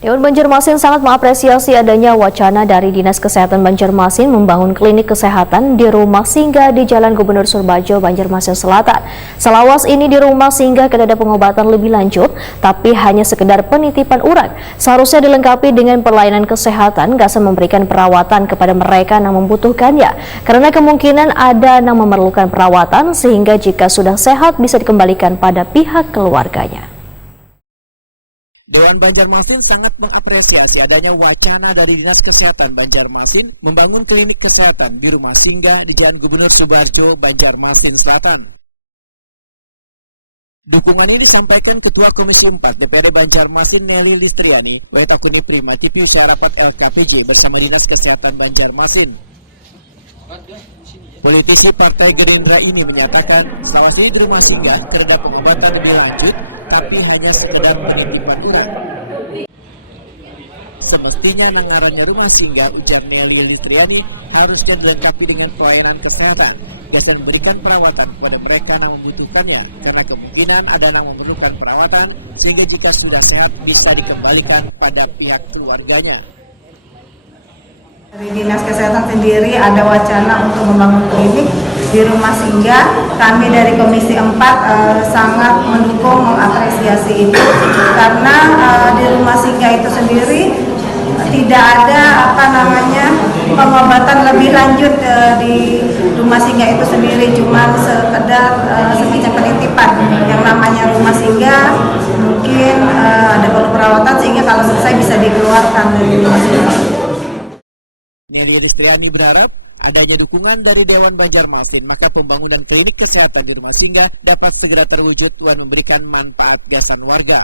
Dewan Banjarmasin sangat mengapresiasi adanya wacana dari Dinas Kesehatan Banjarmasin membangun klinik kesehatan di rumah singgah di Jalan Gubernur Surbajo, Banjarmasin Selatan. Selawas ini di rumah singgah tidak ada pengobatan lebih lanjut, tapi hanya sekedar penitipan urat. Seharusnya dilengkapi dengan pelayanan kesehatan, gak memberikan perawatan kepada mereka yang membutuhkannya. Karena kemungkinan ada yang memerlukan perawatan, sehingga jika sudah sehat bisa dikembalikan pada pihak keluarganya. Dewan Banjarmasin sangat mengapresiasi adanya wacana dari Dinas Kesehatan Banjarmasin membangun klinik kesehatan di rumah singgah di Jalan Gubernur Surbajo, Banjarmasin Selatan. Dukungan ini disampaikan Ketua Komisi 4 DPRD Banjarmasin Nelly Listriani lewat akun Prima TV usaha rapat LKPJ bersama Dinas Kesehatan Banjarmasin. Politisi Partai Gerindra ini menyatakan salah satu rumah singgah terdapat pengobatan berlanjut tapi hanya sekedar menentukan. Semestinya mengarahnya rumah singgah ujar Nelly Listriani harusnya dilengkapi dengan pelayanan kesehatan dan yang diberikan perawatan kepada mereka yang membutuhkannya karena kemungkinan ada yang membutuhkan perawatan sehingga jika sudah sehat bisa dikembalikan pada pihak keluarganya. Dari Dinas Kesehatan sendiri ada wacana untuk membangun klinik di rumah singgah. Kami dari Komisi 4 sangat mendukung, mengapresiasi itu karena di rumah singgah itu sendiri tidak ada pengobatan lebih lanjut di rumah singgah itu sendiri, cuma sekedar semacam penitipan. Yang namanya rumah singgah mungkin ada perlu perawatan sehingga kalau selesai bisa dikeluarkan dari rumah singgah. Nelly Listriani berharap adanya dukungan dari Dewan Banjarmasin, maka pembangunan klinik kesehatan di rumah singgah dapat segera terwujud dan memberikan manfaat gasan warga.